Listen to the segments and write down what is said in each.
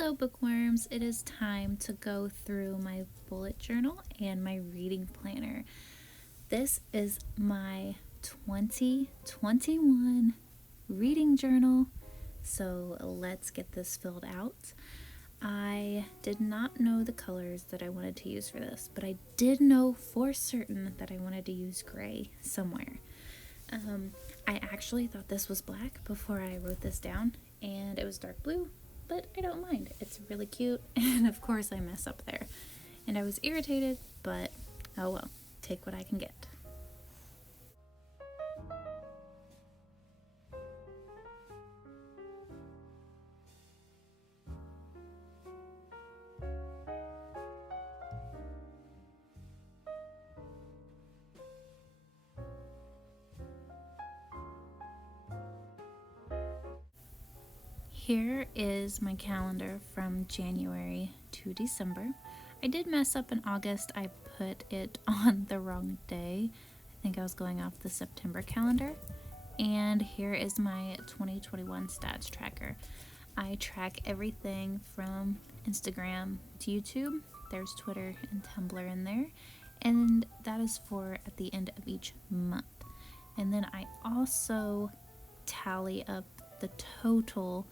Hello bookworms, it is time to go through my bullet journal and my reading planner. This is my 2021 reading journal, so let's get this filled out. I did not know the colors that I wanted to use for this, but I did know for certain that I wanted to use gray somewhere. I actually thought this was black before I wrote this down, and it was dark blue. But I don't mind. It's really cute, and of course I mess up there. And I was irritated, but oh well, take what I can get. Here is my calendar from January to December. I did mess up in August. I put it on the wrong day. I think I was going off the September calendar. And here is my 2021 stats tracker. I track everything from Instagram to YouTube. There's Twitter and Tumblr in there. And that is for at the end of each month. And then I also tally up the total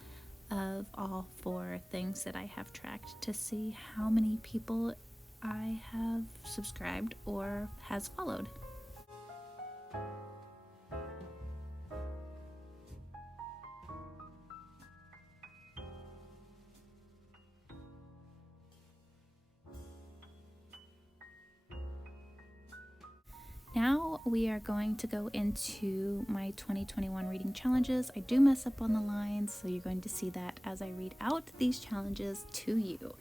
of all 4 things that I have tracked to see how many people I have subscribed or has followed. Now we are going to go into my 2021 reading challenges. I do mess up on the lines, so you're going to see that as I read out these challenges to you.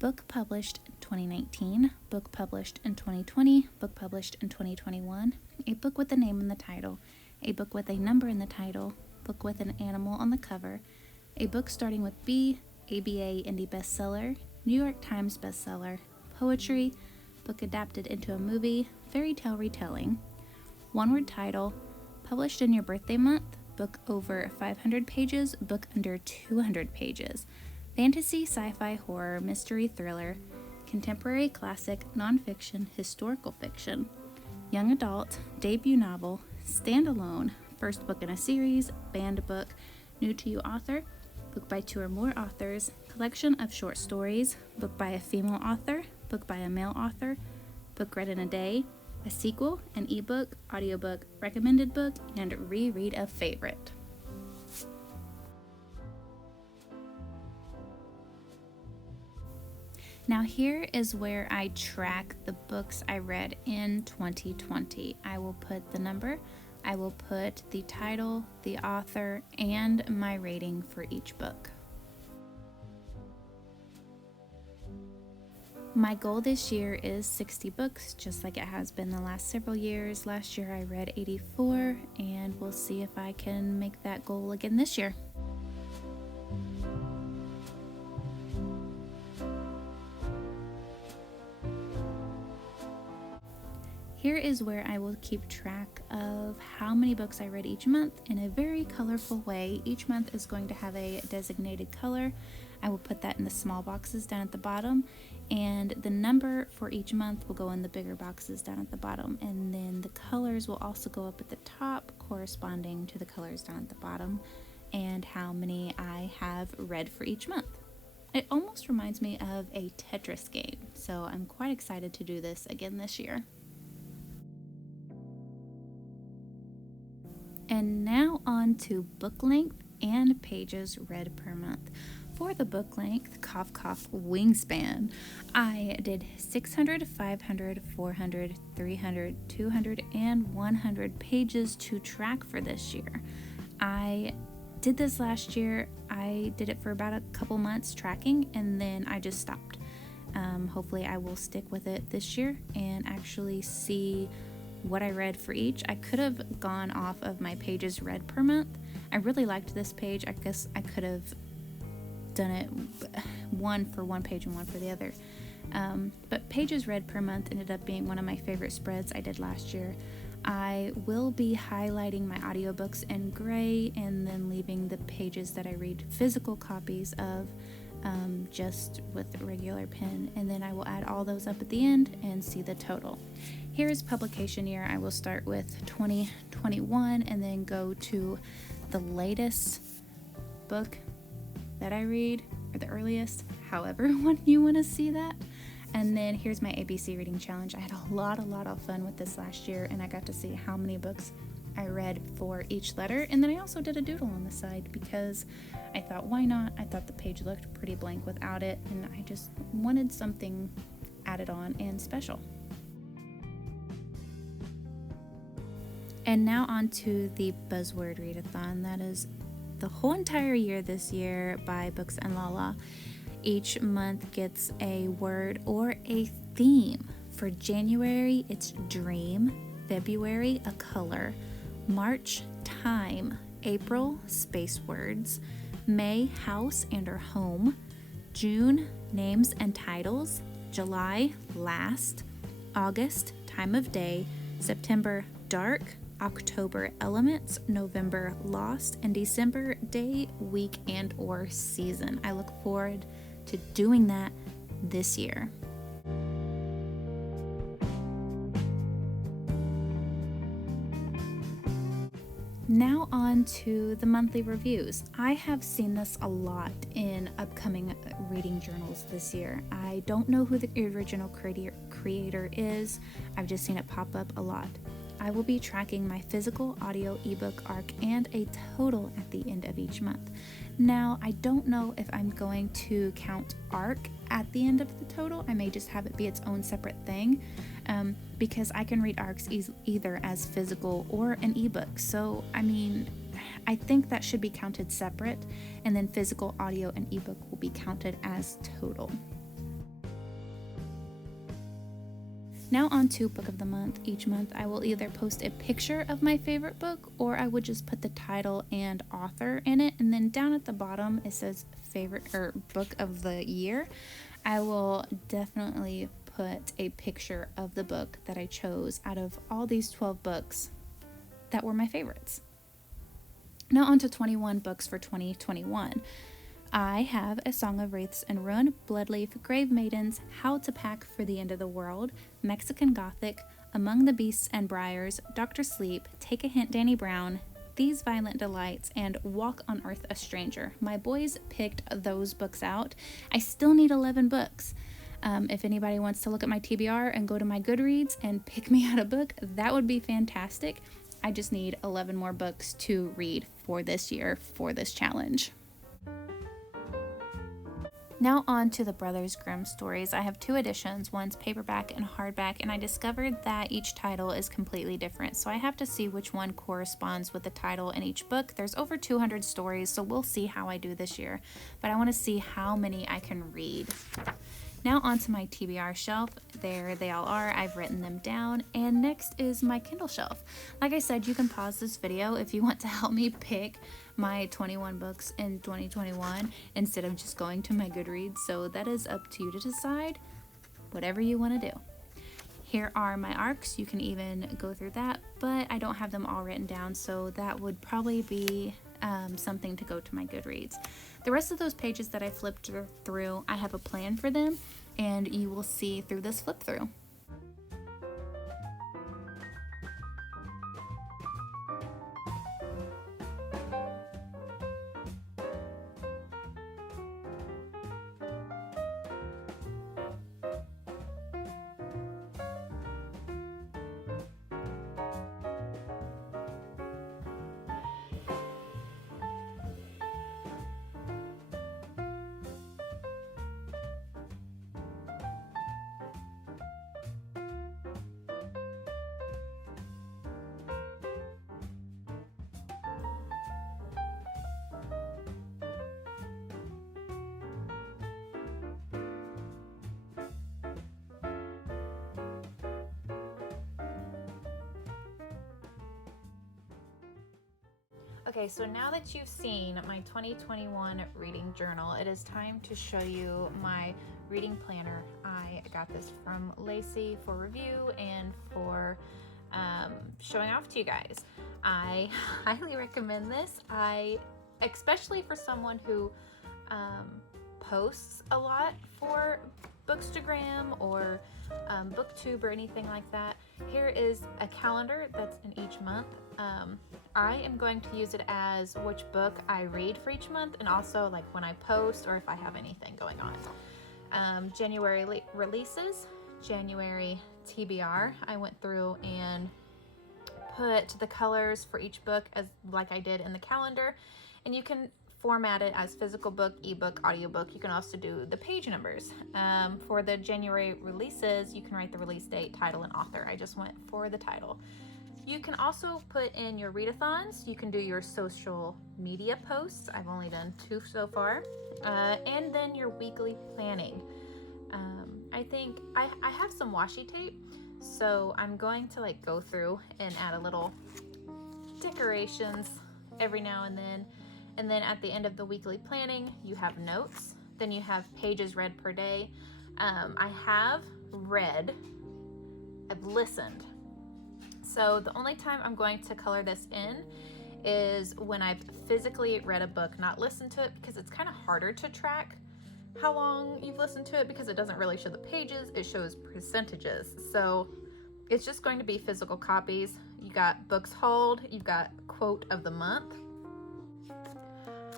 Book published in 2019, book published in 2020, book published in 2021, a book with a name in the title, a book with a number in the title, book with an animal on the cover, a book starting with B, ABA indie bestseller, New York Times bestseller, poetry, book adapted into a movie, fairy tale retelling, one-word title, published in your birthday month, book over 500 pages, book under 200 pages, fantasy, sci-fi, horror, mystery, thriller, contemporary, classic, nonfiction, historical fiction, young adult, debut novel, standalone, first book in a series, banned book, new to you author, book by 2 or more authors, collection of short stories, book by a female author, book by a male author, book read in a day, a sequel, an ebook, audiobook, recommended book, and reread a favorite. Now here is where I track the books I read in 2020. I will put the number, I will put the title, the author, and my rating for each book. My goal this year is 60 books, just like it has been the last several years. Last year I read 84, and we'll see if I can make that goal again this year. Here is where I will keep track of how many books I read each month in a very colorful way. Each month is going to have a designated color. I will put that in the small boxes down at the bottom, and the number for each month will go in the bigger boxes down at the bottom, and then the colors will also go up at the top corresponding to the colors down at the bottom and how many I have read for each month. It almost reminds me of a Tetris game, so I'm quite excited to do this again this year. And now on to book length and pages read per month. For the book length, cough cough wingspan, I did 600, 500, 400, 300, 200, and 100 pages to track for this year. I did this last year. I did it for about a couple months tracking, and then I just stopped. Hopefully I will stick with it this year and actually see what I read for each. I could have gone off of my pages read per month. I really liked this page. I guess I could have done it one for one page and one for the other. But pages read per month ended up being one of my favorite spreads I did last year. I will be highlighting my audiobooks in gray and then leaving the pages that I read physical copies of, just with a regular pen, and then I will add all those up at the end and see the total. Here's publication year. I will start with 2021 and then go to the latest book that I read, or the earliest, however you want to see that. And then here's my ABC reading challenge. I had a lot of fun with this last year, and I got to see how many books I read for each letter. And then I also did a doodle on the side because I thought, why not? I thought the page looked pretty blank without it, and I just wanted something added on and special. And now on to the Buzzword Readathon. That is the whole entire year this year by Books and Lala. Each month gets a word or a theme. For January, it's dream. February, a color. March, time. April, space words. May, house and or home. June, names and titles. July, last. August, time of day. September, dark. October, elements. November, lost. And December, day, week and or season. I look forward to doing that this year. Now on to the monthly reviews. I have seen this a lot in upcoming reading journals this year. I don't know who the original creator is. I've just seen it pop up a lot. I will be tracking my physical, audio, ebook arc, and a total at the end of each month. Now, I don't know if I'm going to count arc at the end of the total. I may just have it be its own separate thing, because I can read arcs either as physical or an ebook. So, I think that should be counted separate, and then physical, audio, and ebook will be counted as total. Now on to book of the month. Each month I will either post a picture of my favorite book, or I would just put the title and author in it, and then down at the bottom it says favorite or book of the year. I will definitely put a picture of the book that I chose out of all these 12 books that were my favorites. Now on to 21 books for 2021. I have A Song of Wraiths and Ruin, Bloodleaf, Grave Maidens, How to Pack for the End of the World, Mexican Gothic, Among the Beasts and Briars, Dr. Sleep, Take a Hint, Danny Brown, These Violent Delights, and Walk on Earth, a Stranger. My boys picked those books out. I still need 11 books. If anybody wants to look at my TBR and go to my Goodreads and pick me out a book, that would be fantastic. I just need 11 more books to read for this year for this challenge. Now on to the Brothers Grimm stories. I have two editions, one's paperback and hardback, and I discovered that each title is completely different, so I have to see which one corresponds with the title in each book. There's over 200 stories, so we'll see how I do this year, but I want to see how many I can read. Now onto my TBR shelf. There they all are. I've written them down. And next is my Kindle shelf. Like I said, you can pause this video if you want to help me pick my 21 books in 2021 instead of just going to my Goodreads. So that is up to you to decide, whatever you want to do. Here are my arcs. You can even go through that, but I don't have them all written down, so that would probably be something to go to my Goodreads. The rest of those pages that I flipped through, I have a plan for them, and you will see through this flip through. Okay, so now that you've seen my 2021 reading journal, it is time to show you my reading planner. I got this from Lacey for review and for showing off to you guys. I highly recommend this. I especially for someone who posts a lot for Bookstagram or BookTube or anything like that. Here is a calendar that's in each month. I am going to use it as which book I read for each month, and also like when I post or if I have anything going on. January releases, January TBR. I went through and put the colors for each book as like I did in the calendar, and you can format it as physical book, ebook, audiobook. You can also do the page numbers. For the January releases, you can write the release date, title, and author. I just went for the title. You can also put in your readathons. You can do your social media posts. I've only done 2 so far. And then your weekly planning. I think I have some washi tape, so I'm going to like go through and add a little decorations every now and then. And then at the end of the weekly planning, you have notes. Then you have pages read per day. I have read, I've listened. So the only time I'm going to color this in is when I've physically read a book, not listened to it, because it's kind of harder to track how long you've listened to it because it doesn't really show the pages, it shows percentages. So it's just going to be physical copies. You got books hauled, you've got quote of the month.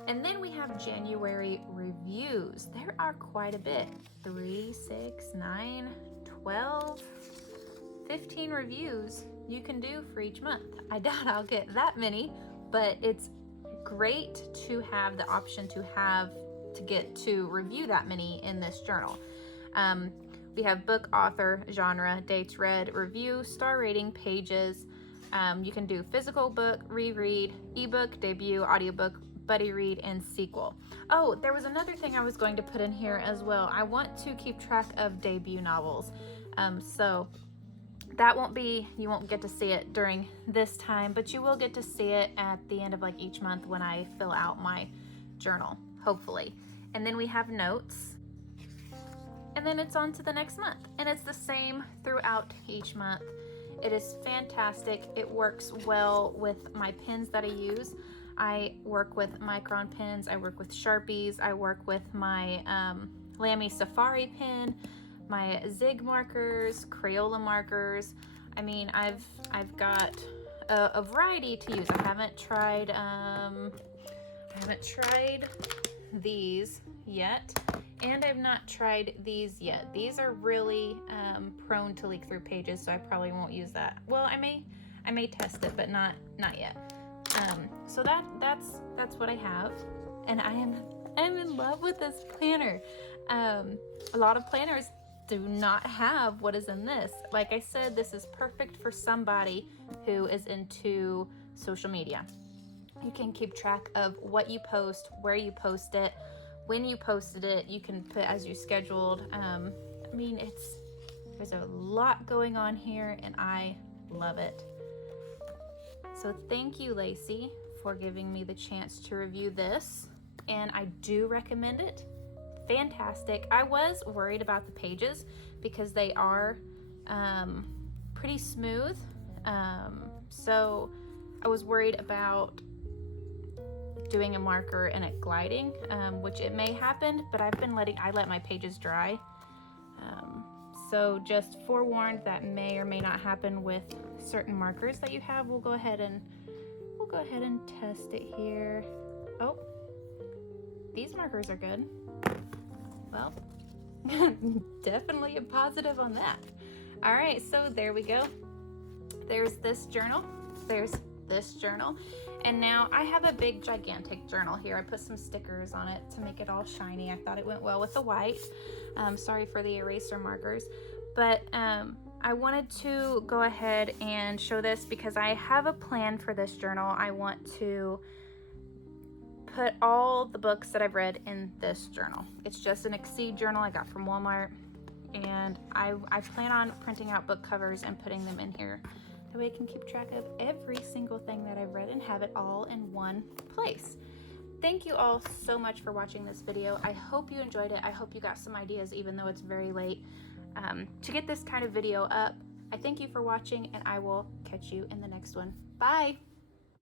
And then we have January reviews. There are quite a bit. 3, 6, 9, 12, 15 reviews you can do for each month. I doubt I'll get that many, but it's great to have the option to get to review that many in this journal. We have book, author, genre, dates read, review, star rating, pages. You can do physical book, reread, ebook, debut, audiobook, buddy read, and sequel. Oh, there was another thing I was going to put in here as well. I want to keep track of debut novels. So that you won't get to see it during this time, but you will get to see it at the end of like each month when I fill out my journal, hopefully. And then we have notes, and then it's on to the next month, and it's the same throughout each month. It is fantastic. It works well with my pens that I use. I work with Micron pens, I work with Sharpies, I work with my Lamy Safari pen, my Zig markers, Crayola markers. I mean, I've got a variety to use. I haven't tried these yet, and I've not tried these yet. These are really prone to leak through pages, so I probably won't use that. Well, I may test it, but not yet. So that's what I have, and I'm in love with this planner. A lot of planners do not have what is in this. Like I said, this is perfect for somebody who is into social media. You can keep track of what you post, where you post it, when you posted it. You can put as you scheduled. I mean, there's a lot going on here, and I love it. So thank you, Lacey, for giving me the chance to review this, and I do recommend it. Fantastic. I was worried about the pages because they are pretty smooth, so I was worried about doing a marker and it gliding, which it may happen, but I let my pages dry. So just forewarned, that may or may not happen with certain markers that you have. We'll go ahead and test it here. Oh, these markers are good. Well, definitely a positive on that. All right, so there we go. There's this journal. There's this journal. And now I have a big, gigantic journal here. I put some stickers on it to make it all shiny. I thought it went well with the white. Sorry for the eraser markers. But I wanted to go ahead and show this because I have a plan for this journal. I want to put all the books that I've read in this journal. It's just an Exceed journal I got from Walmart, and I plan on printing out book covers and putting them in here. That way I can keep track of every single thing that I've read and have it all in one place. Thank you all so much for watching this video. I hope you enjoyed it. I hope you got some ideas even though it's very late to get this kind of video up. I thank you for watching, and I will catch you in the next one. Bye!